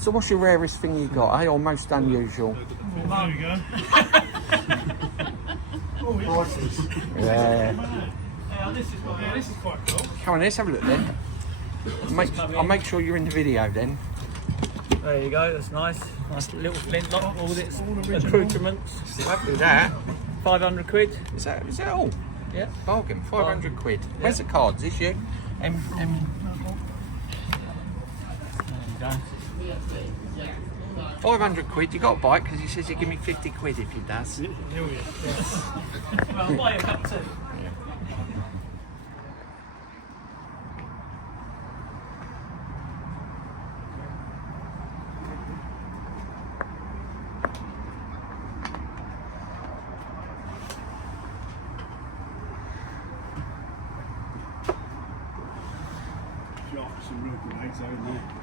So what's your rarest thing you got, eh? Or most unusual? There we go. Yeah. Yeah, this is quite cool. Come on, let's have a look then. I'll make sure you're in the video then. There you go, that's nice. Nice little flintlock, all its accoutrements. Lovely that. 500 quid. Is that all? Yeah. Bargain, 500 quid. Where's the cards? Is you? There you go. 500 quid, you got to buy it because he says he'll give me 50 quid if he does. Well, I'll buy you a cup too.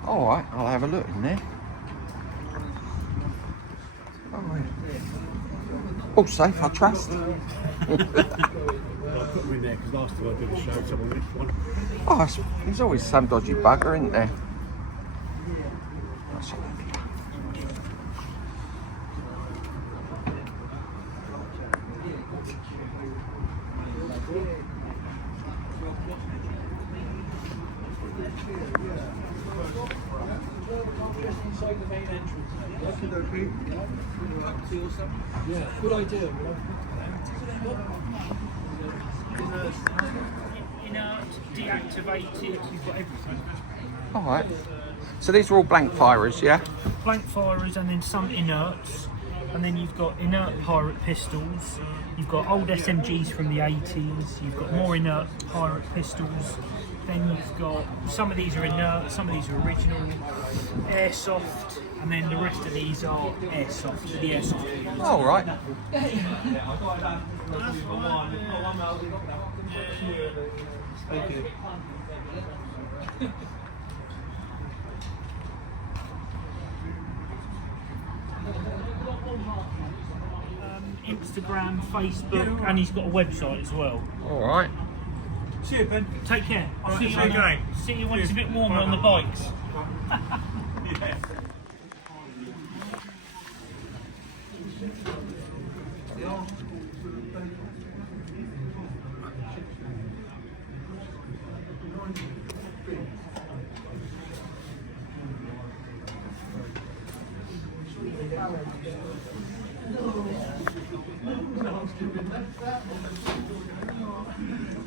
Alright, I'll have a look in there. All safe, I trust. I put them in there because last time I did a show, someone missed one. Oh, there's always some dodgy bugger, isn't there? Yeah, good idea. Inert, deactivated, you've got everything. Alright. So these are all blank firers, yeah? Blank firers and then some inerts. And then you've got inert pirate pistols. You've got old SMGs from the 80s. You've got more inert pirate pistols. Then you've got, some of these are inert, some of these are original, airsoft, and then the rest of these are airsoft, the airsoft. All right. Thank you. Instagram, Facebook, and he's got a website as well. All right. See you, Ben. Take care. I'll see you when it's a bit warmer on the bikes. Yeah.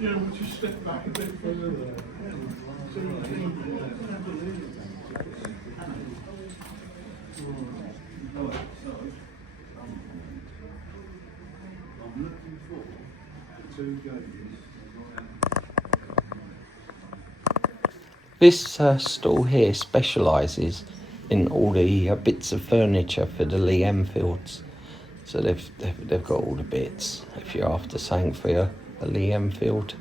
Yeah, we'll just step back a bit further there. I'm looking for 2 gauges. This stall here specialises in all the bits of furniture for the Lee-Enfields. So they've got all the bits if you're after something for a Lee-Enfield.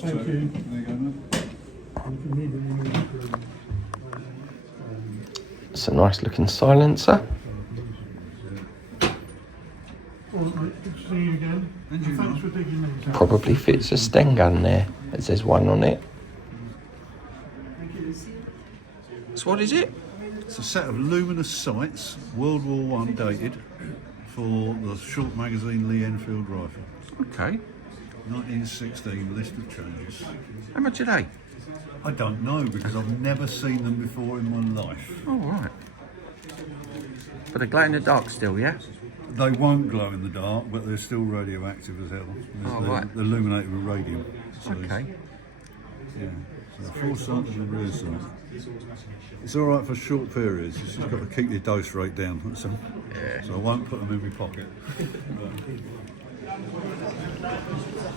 Thank you. There you go, mate. It's a nice looking silencer. See you again. Thanks for digging these out. Probably fits a Sten gun there, as there's one on it. So what is it? It's a set of luminous sights, World War I dated, for the short magazine Lee-Enfield rifle. Okay. 1916 list of changes. How much are they? I don't know because I've never seen them before in my life. Oh, right. But they glow in the dark still, yeah? They won't glow in the dark, but they're still radioactive as hell. Oh, they're, right. they're illuminated with radium. So Okay. yeah. So full sight and the rear sight. It's all right for short periods. You've just got to keep your dose rate down. That's all. Yeah. So I won't put them in my pocket.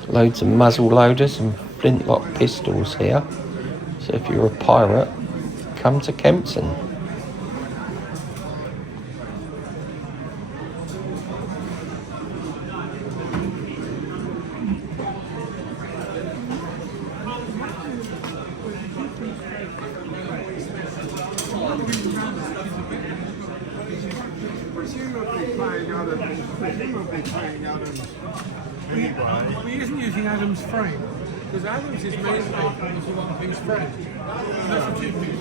Loads of muzzle loaders and flintlock pistols here. So if you're a pirate, come to Kempton. He isn't using Adam's frame, because Adam's is main frame was the one-piece frame. That's a two-piece.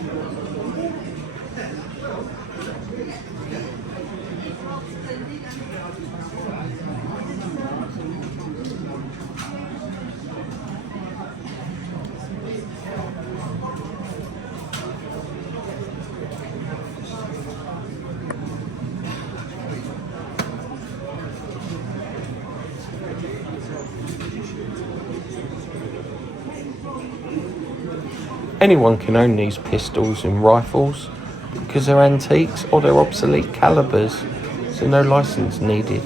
Anyone can own these pistols and rifles because they're antiques or they're obsolete calibers, so no license needed.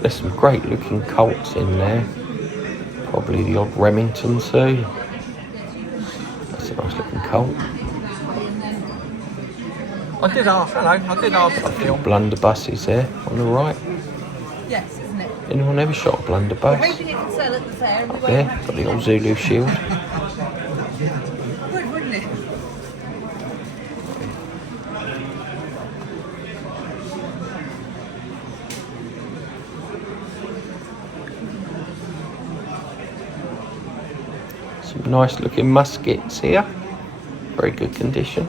There's some great looking Colts in there, probably the odd Remington too. That's a nice looking Colt. I did ask A few blunderbusses there on the right. Yes, isn't it? Anyone ever shot a blunderbuss? Hoping it could sell at the fair. And we Up there, got the old Zulu shield. would, wouldn't it? Some nice looking muskets here. Very good condition.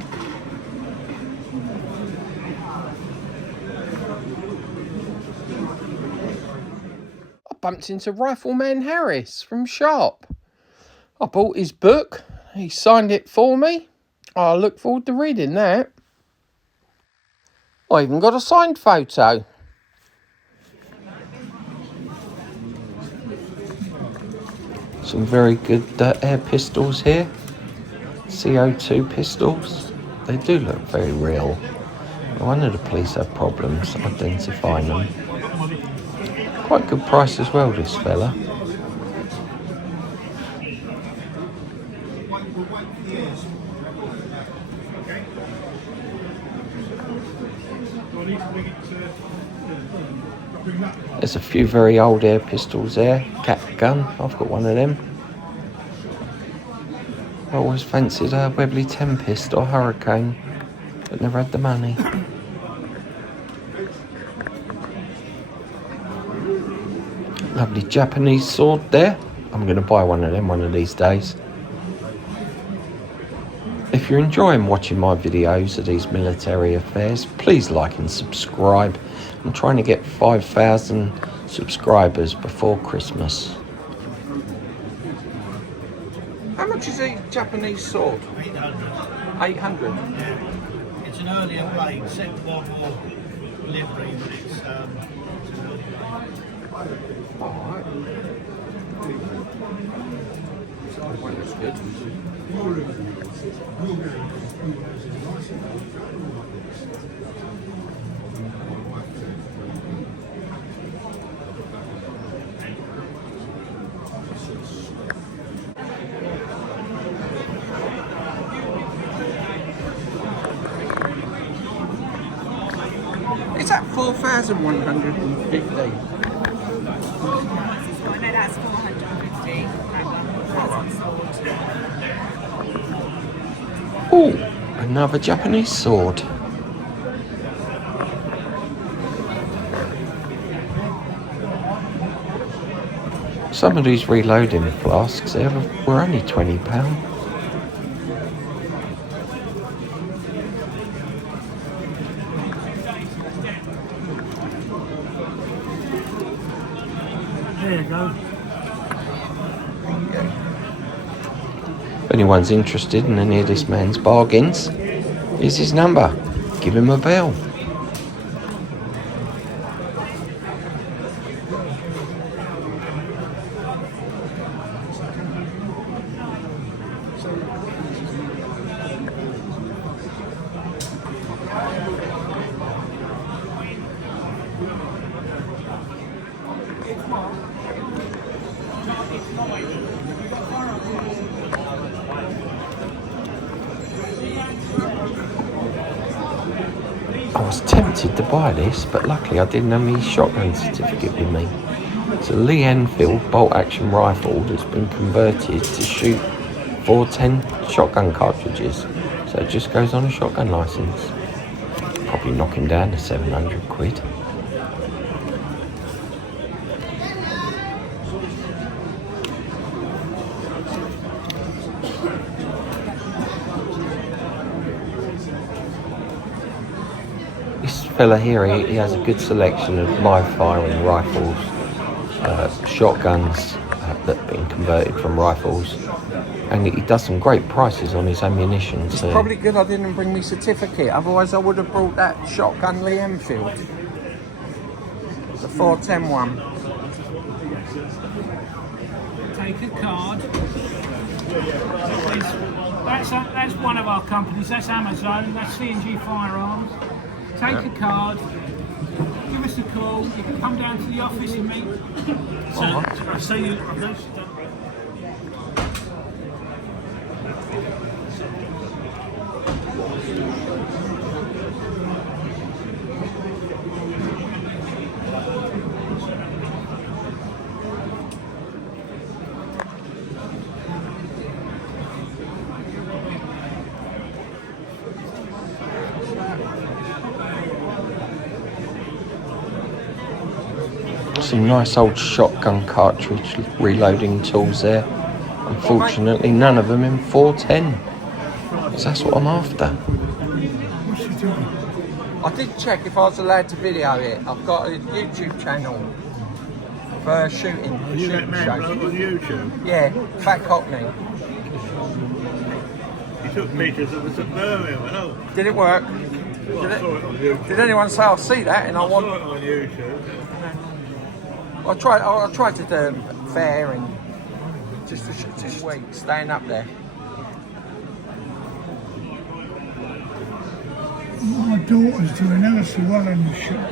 I bumped into Rifleman Harris from Sharp. I bought his book. He signed it for me. I look forward to reading that. I even got a signed photo. Some very good air pistols here. CO2 pistols. They do look very real. No wonder the police have problems identifying them. Quite good price as well, this fella. There's a few very old air pistols there. Cat gun, I've got one of them. I always fancied a Webley Tempest or Hurricane, but never had the money. Lovely Japanese sword there. I'm going to buy one of them one of these days. If you're enjoying watching my videos of these military affairs, please like and subscribe. I'm trying to get 5,000 subscribers before Christmas. How much is a Japanese sword? 800. 800? Yeah. It's an earlier blade, Second World War livery, but it's an early blade. Alright. Well, that's good. Is that 4,150? No, that's 450. That one. Oh, another Japanese sword. Some of these reloading flasks were only £20. There you go. If anyone's interested in any of this man's bargains, here's his number. Give him a bell. I was tempted to buy this, but luckily I didn't have my shotgun certificate with me. It's a Lee-Enfield bolt-action rifle that's been converted to shoot 410 shotgun cartridges. So it just goes on a shotgun licence. Probably knocking down to 700 quid. This fella here, he has a good selection of live firing rifles, shotguns that have been converted from rifles, and he does some great prices on his ammunition. It's probably good I didn't bring my certificate, otherwise I would have brought that shotgun Lee-Enfield, the 410 one. Take a card. That's one of our companies. That's Amazon. That's C&G Firearms. Take a card. Give us a call. You can come down to the office and meet. So you. Some nice old shotgun cartridge reloading tools there. Unfortunately, none of them in 410. Because that's what I'm after. What's she doing? I did check if I was allowed to video it. I've got a YouTube channel for shooting. You shooting met shows. man on YouTube? Yeah, Fat Cockney. He took pictures of us at Birmingham, I know. Did it work? Well, I saw it on YouTube. Did anyone say I'll see that? And I I want. saw it on YouTube. I tried to do fair and just wait, staying up there. My daughter's doing ever so well in the shop.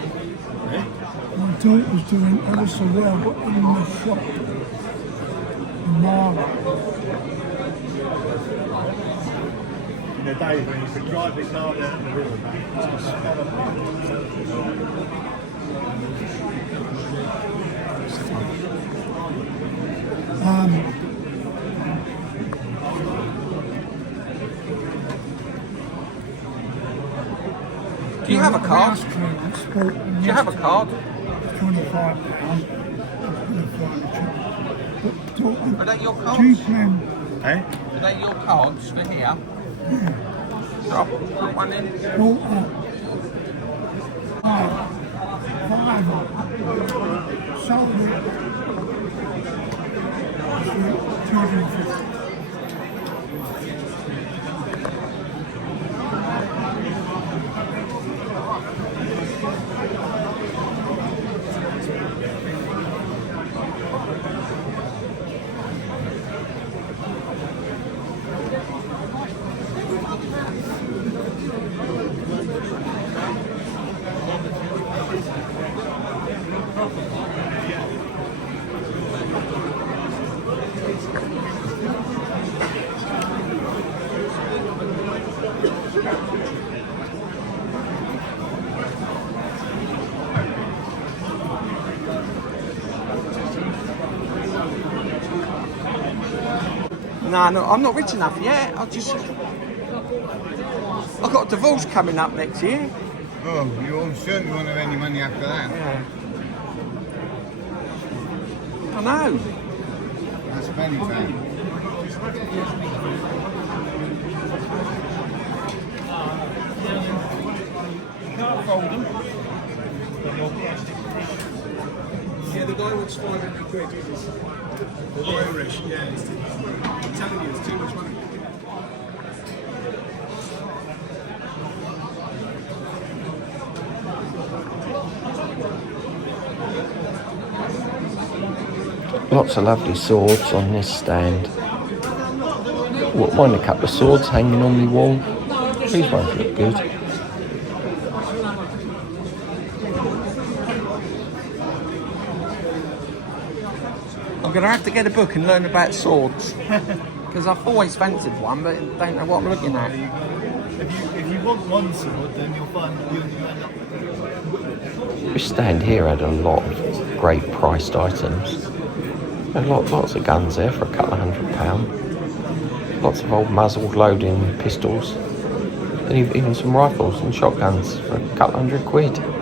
My daughter's doing ever so well in the shop. Marla. In the days when you could drive the car down the river, Do you have a card? Do Do you have a card? £25. Are that your cards? G-Plan. eh? Are they your cards for here? Should I put one in? Bought up. Five. Sold it. 250. No, I'm not rich enough yet. I've got a divorce coming up next year. Oh, you certainly won't have any money after that. Yeah. I know. That's funny, man. Can't fold them. Yeah, the guy wants 500 quid. Irish, yeah. I'm telling you, it's too much money. Lots of lovely swords on this stand. Mind a couple of swords hanging on the wall. These ones look good. I'm going to have to get a book and learn about swords. Because I've always fancied one, but don't know what I'm looking at. If you want one sword, then you'll find you'll end up. This stand here had a lot of great priced items. Lots of guns there for a couple of £100. Lots of old muzzled loading pistols. And even some rifles and shotguns for a couple £100.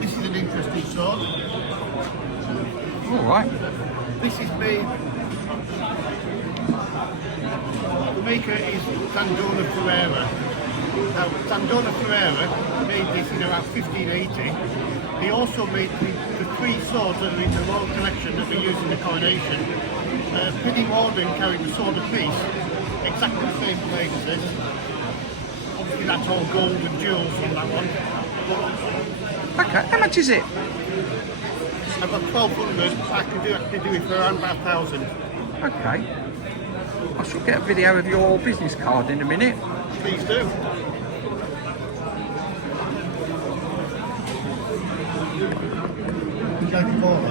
This is an interesting sword. All right. This is made. The maker is Sandona Ferreira. Now, Sandona Ferreira made this in about 1580. He also made the three swords that are in the royal collection that we use in the coronation. Penny Morden carried the sword of peace, exactly the same blade as this. Obviously, that's all gold and jewels on that one. Okay, how much is it? I've got 1,200. I can do it for around about 1,000. Okay. I shall get a video of your business card in a minute. Please do. Would you like a ball?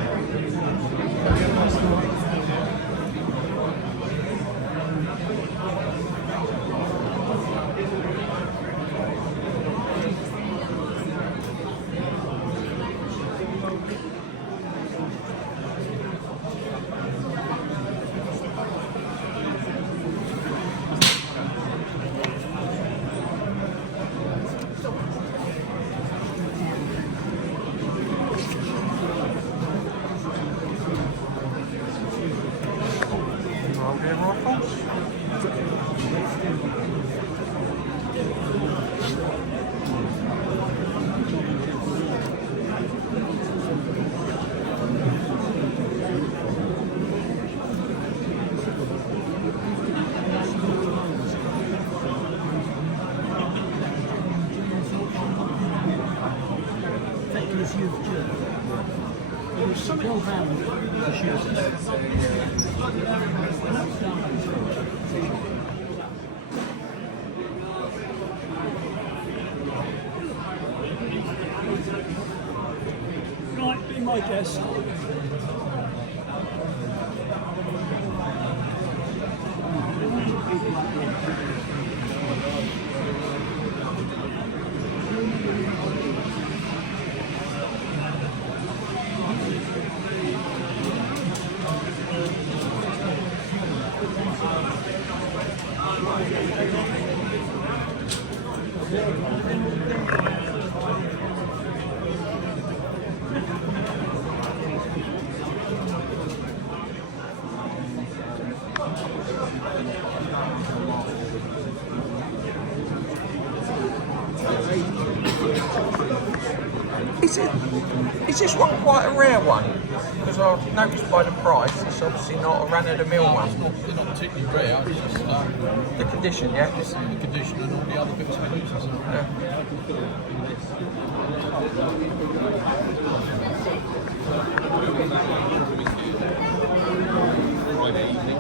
Right, be my guest. Is this one quite a rare one? Because I've noticed by the price, it's obviously not a run-of-the-mill one. They're not particularly rare, it's just The condition, yeah? the condition and all the other bits and pieces. Friday evening.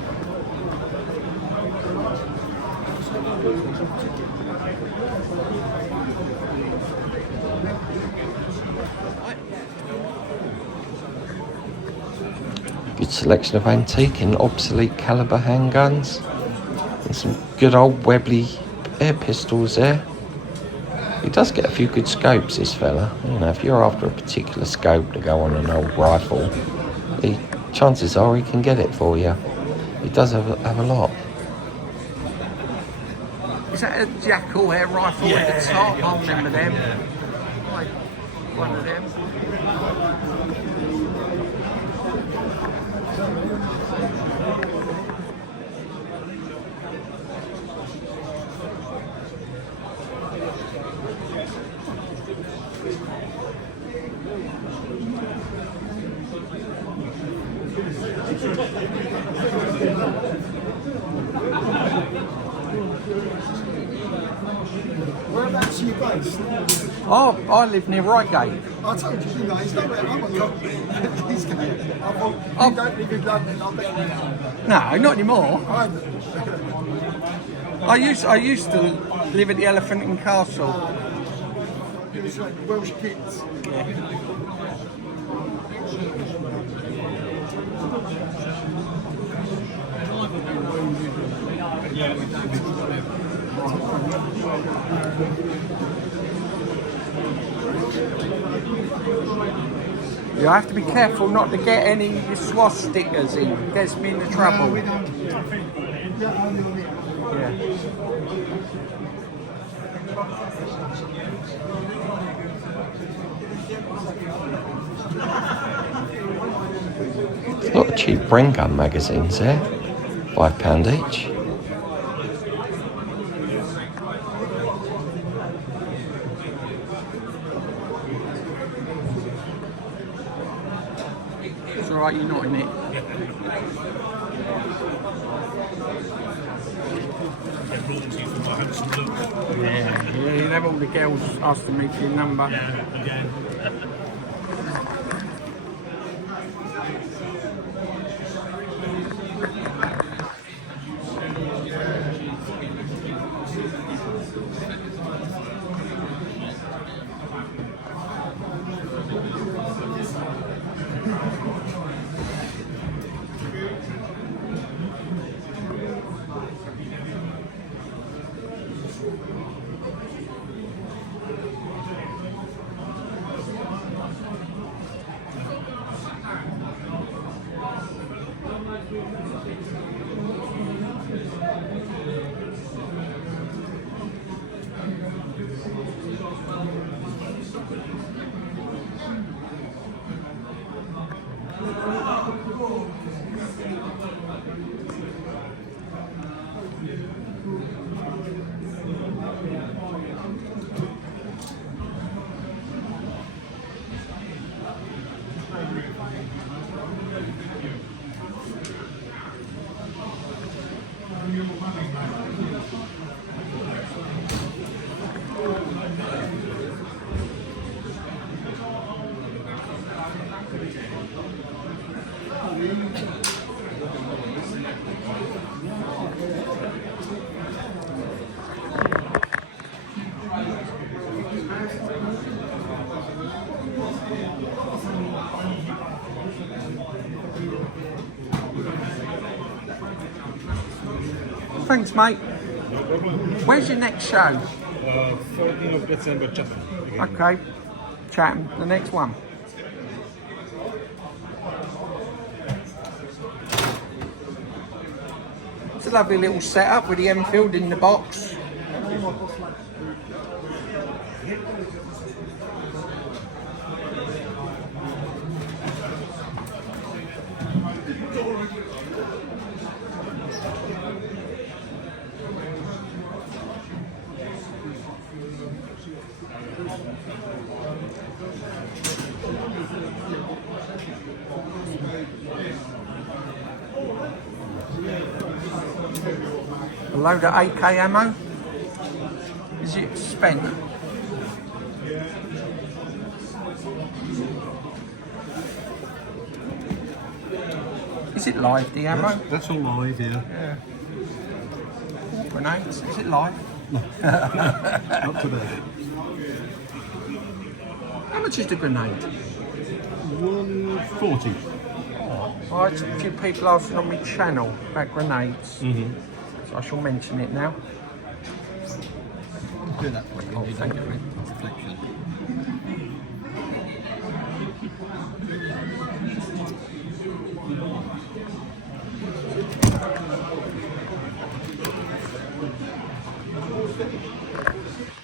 Good selection of antique and obsolete caliber handguns. And some good old Webley air pistols there. He does get a few good scopes, this fella. You know, if you're after a particular scope to go on an old rifle, chances are he can get it for you. He does have a lot. Is that a Jackal air rifle at the top? I remember them. Like one of them. Whereabouts are you based? Oh, I live near Reigate. I told you, didn't I? He's not where I'm a Cockney. He's going to. I thought, you don't live in London, I bet you don't. No, not anymore. I I used to live at the Elephant and Castle. It was like Welsh kids. You have to be careful not to get any swastikas in. It gets me into trouble. No, we don't. Yeah, only on it. Yeah. A lot of cheap brain gun magazines there. £5 each. It's alright, you're not in it. Yeah, you have all the girls asking me for your number. Yeah, again. Thanks, mate. Where's your next show? 14th of December, Chatham. Okay, Chatham, the next one. It's a lovely little setup with the Enfield in the box. A load of AK ammo. Is it spent? Is it live, the ammo? That's all live, yeah. Yeah. Grenades, is it live? Up to there. How much is the grenade? 140. Well, I had a few people asking on my channel about grenades. So I shall mention it now. Do that for you. Oh, thank you. Reflection.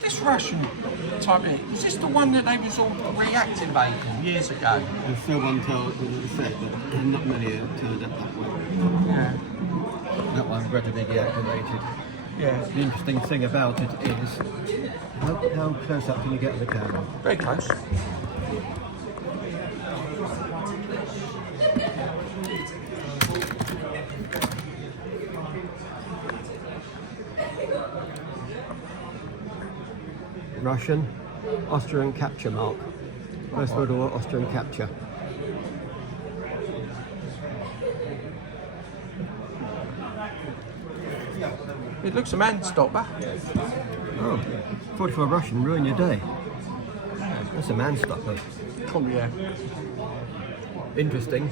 This Russian type of, is this the one that they was all reactivating years ago? There's still one told the set, but not many have turned up that way. Yeah. That one's ready to be deactivated. Yeah. The interesting thing about it is how close up can you get to the camera? Very close. Russian, Austrian capture mark. First World War Austrian capture. It looks a man stopper. Oh, 44 Russian, ruin your day. That's a man stopper. Oh yeah. Interesting.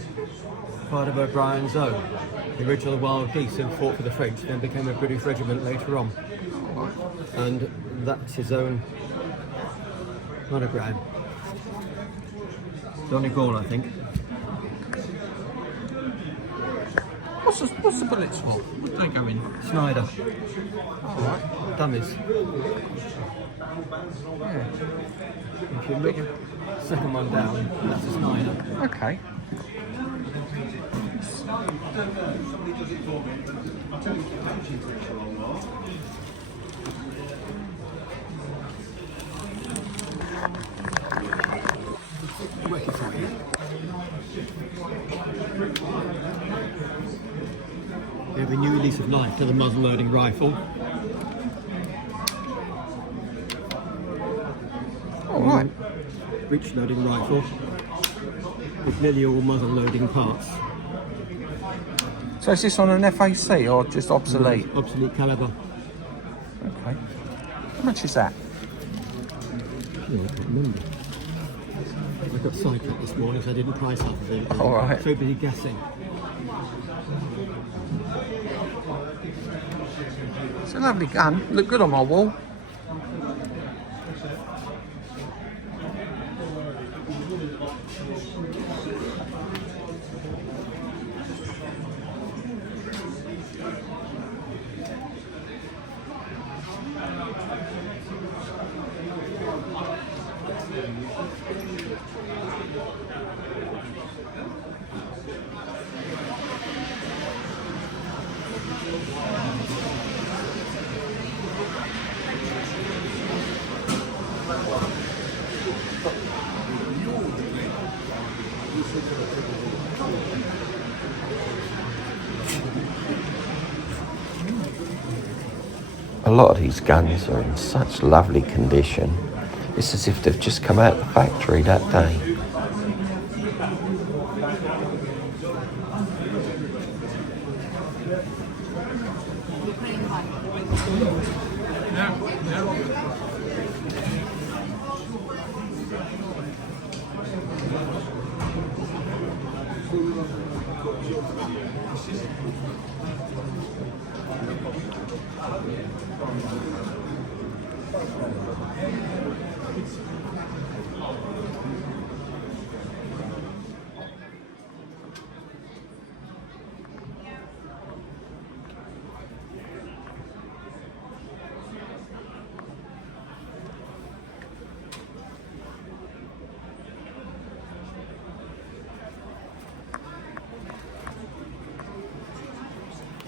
Part of O'Brien's own. The original wild geese who fought for the French, then became a British regiment later on. And that's his own monogram. Donegal, I think. What's the bullets for? What do they go in? Snyder. Alright. Dummies. Yeah. If you look, second one down, that's a Snyder. Okay. We have a new lease of life to the muzzle loading rifle. Alright. Breech loading rifle with nearly all muzzle loading parts. So is this on an FAC or just obsolete? Obsolete caliber. Okay. How much is that? Oh, I can't remember. I got sidetracked this morning, so I didn't price half of it. All right. So busy guessing. It's a lovely gun. Look good on my wall. A lot of these guns are in such lovely condition. It's as if they've just come out of the factory that day.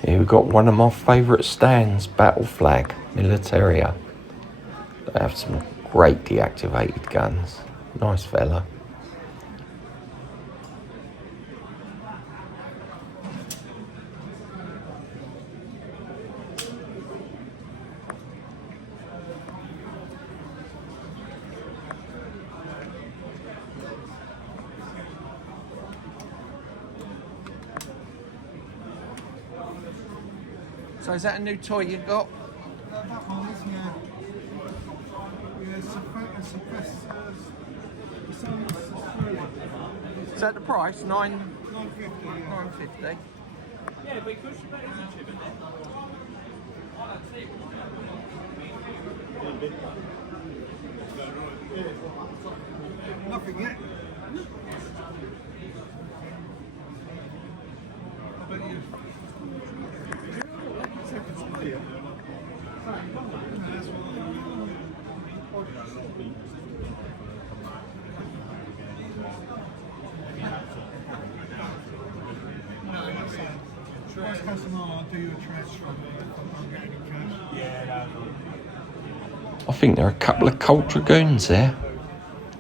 Here we've got one of my favourite stands, Battle Flag, Militaria. They have some great deactivated guns. Nice fella. So is that a new toy you got? That one is, yeah. Is that the price? $9.50. $9.50. Yeah, because Nothing yet. I bet you. First customer, I'll do you a transfer. I'm getting cash. Yeah, I think there are a couple of Colt Dragoons there.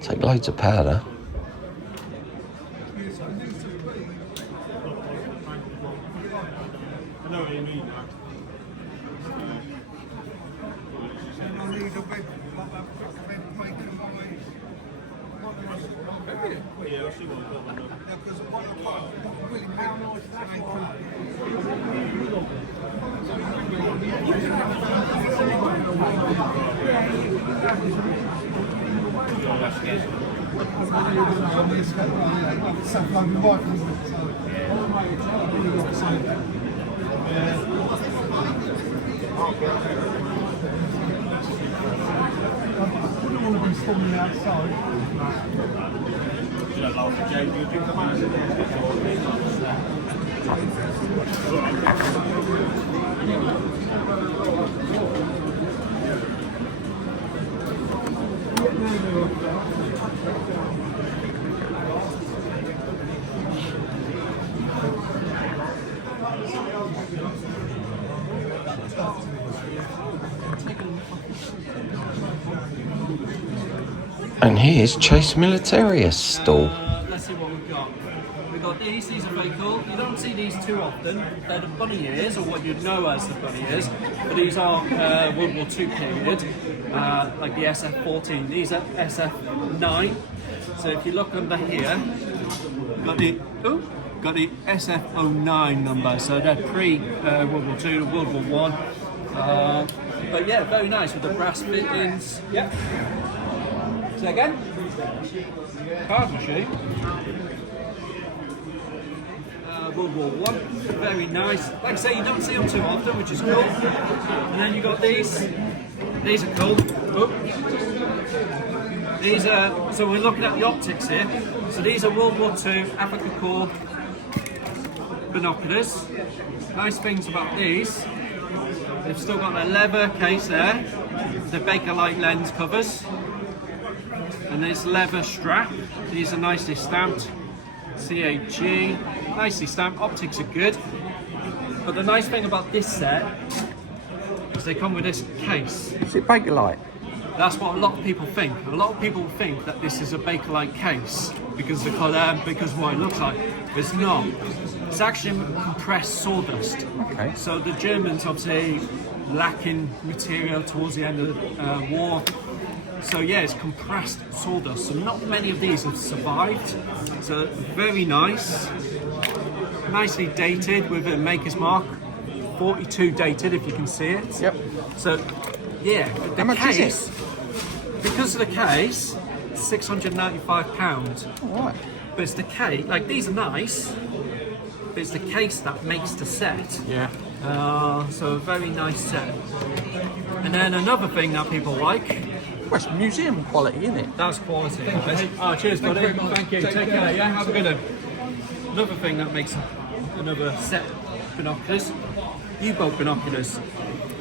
Take loads of powder. I know what you mean now. I need a bit like that. And here's Chase Militaria's stall. Let's see what we've got. We've got these are very cool. You don't see these too often. They're the bunny ears, or what you'd know as the bunny ears. But these are World War II period, like the SF-14. These are SF-9. So if you look under here, got the SF-09 number. So they're pre-World War II, World War I. But yeah, very nice with the brass fittings. Yeah. Say again? Card machine. World War I. Very nice. Like I say, you don't see them too often, which is cool. And then you got these. These are cool. Oh. These are, so we're looking at the optics here. So these are World War II Africa Corps binoculars. Nice things about these. They've still got their leather case there. The Bakelite lens covers. And this leather strap. These are nicely stamped. CAG. Nicely stamped. Optics are good. But the nice thing about this set is they come with this case. Is it Bakelite? That's what a lot of people think. A lot of people think that this is a Bakelite case because of the colour, because of what it looks like. It's not. It's actually compressed sawdust. Okay. So the Germans obviously lacking material towards the end of the war. So yeah, it's compressed sawdust. So not many of these have survived. So very nice. Nicely dated with a maker's mark. 42 dated, if you can see it. Yep. So yeah, How much is it? Because of the case, £695. Alright. But it's the case, like these are nice, but it's the case that makes the set. Yeah. So a very nice set. And then another thing that people like. Well, it's museum quality, isn't it? That's quality. Oh, cheers, buddy. Thank you. Take care. Yeah, have a good one. Another thing that makes another set of binoculars, U-boat binoculars.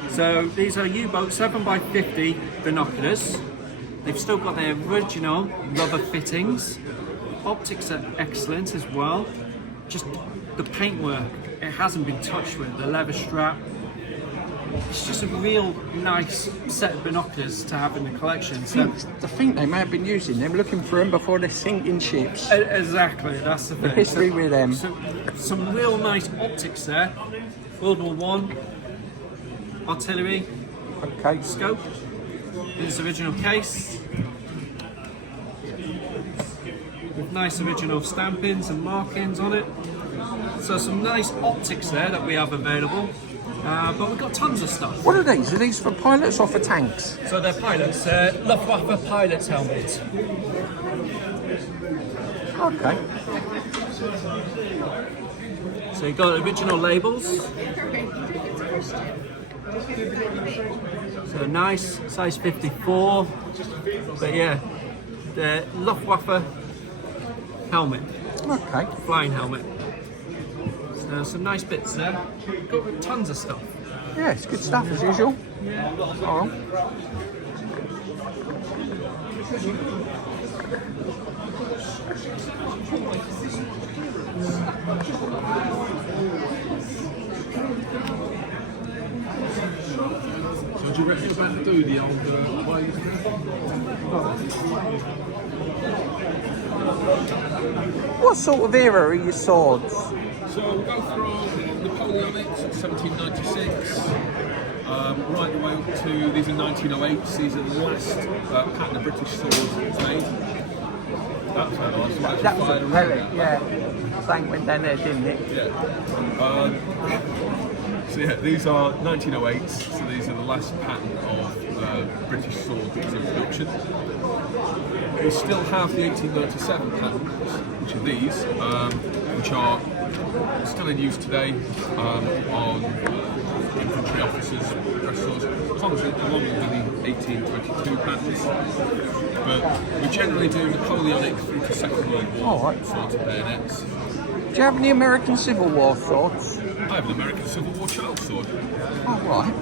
So these are U-boat 7x50 binoculars. They've still got their original rubber fittings. Optics are excellent as well. Just the paintwork, it hasn't been touched with. The leather strap. It's just a real nice set of binoculars to have in the collection. So I think they may have been using them, looking for them before they're sinking ships. Exactly, that's the thing. The history with them. So, some real nice optics there. World War I, artillery, Okay. scope, in its original case, with nice original stampings and markings on it. So some nice optics there that we have available. But we've got tons of stuff. What are these? Are these for pilots or for tanks? So they're pilots, Luftwaffe pilots' helmets. Okay. So you've got original labels. So nice, size 54. But yeah, the Luftwaffe helmet. Okay. Flying helmet. So some nice bits there. Got tons of stuff. Yeah, it's good stuff as usual. Yeah. Oh. So do you reckon you're about to do the old ways now? What sort of era are your swords? So we'll go from Napoleonics, 1796, right the way up to these are 1908s. These are the last pattern of British swords that was made. That's very nice. That was a relic, yeah. Something went down there, didn't it? Yeah. So yeah, these are 1908s, so these are the last pattern of British sword that was in production. We still have the 1897 patterns, which are these, which are still in use today on infantry officers, dress swords, as long as they're longer than the 1822 patterns. But we generally do Napoleonic through to Second World War swords and bayonets. Do you have any American Civil War swords? I have an American Civil War child sword. Oh, right.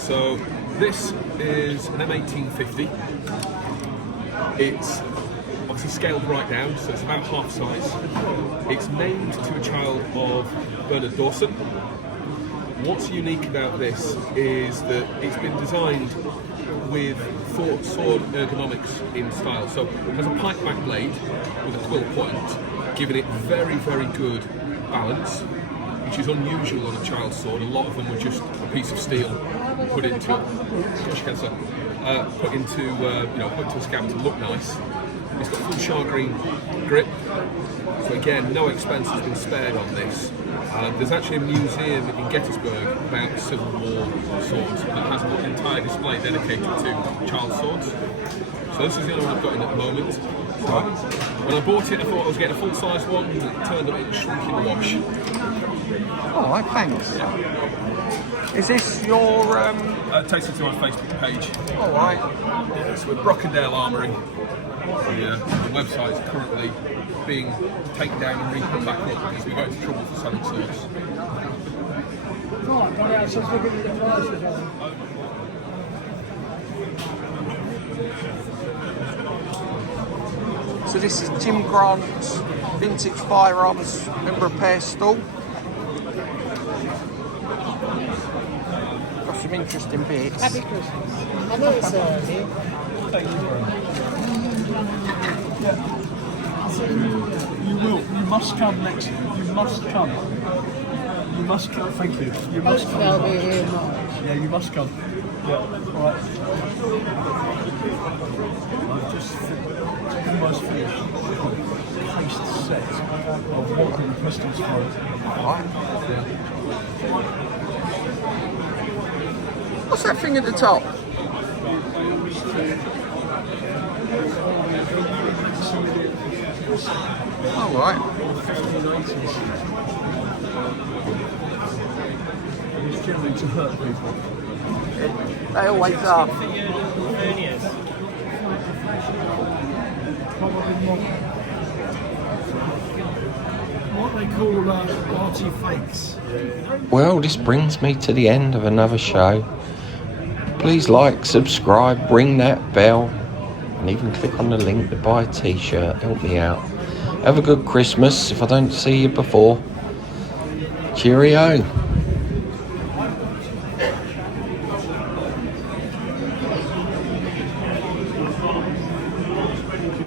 So this is an M1850. It's obviously scaled right down, so it's about half size. It's named to a child of Bernard Dawson. What's unique about this is that it's been designed with sword ergonomics in style. So it has a pipe back blade with a quill point, giving it very, very good balance, which is unusual on a child's sword. A lot of them were just a piece of steel put into a scab to look nice. It's got full char green grip, so again, no expense has been spared on this. There's actually a museum in Gettysburg about Civil War swords that has an entire display dedicated to child swords. So this is the only one I've got in at the moment. So when I bought it, I thought I was getting a full-size one, and it turned up in shrinking wash. All right, thanks. Is this your... Takes it to our Facebook page. All right. Yeah, so we're Brockendale Armoury. The website is currently being taken down and re-put back up because we got into trouble for selling swords. So this is Tim Grant's vintage firearms and repair stall. Got some interesting bits. Happy Christmas. I know it's early. Thank you very much. You will. You must come next year. You must come. You must come. Thank you. You must come. I'll be here in March. Yeah, you must come. Yeah. All right. I've just almost finished the cased set of walking pistols for it. Right. What's that thing at the top? Oh, right. It's generally to hurt people. They always are. What they call arty fakes. Well, this brings me to the end of another show. Please like, subscribe, ring that bell, and even click on the link to buy a t-shirt. Help me out. Have a good Christmas if I don't see you before. Cheerio.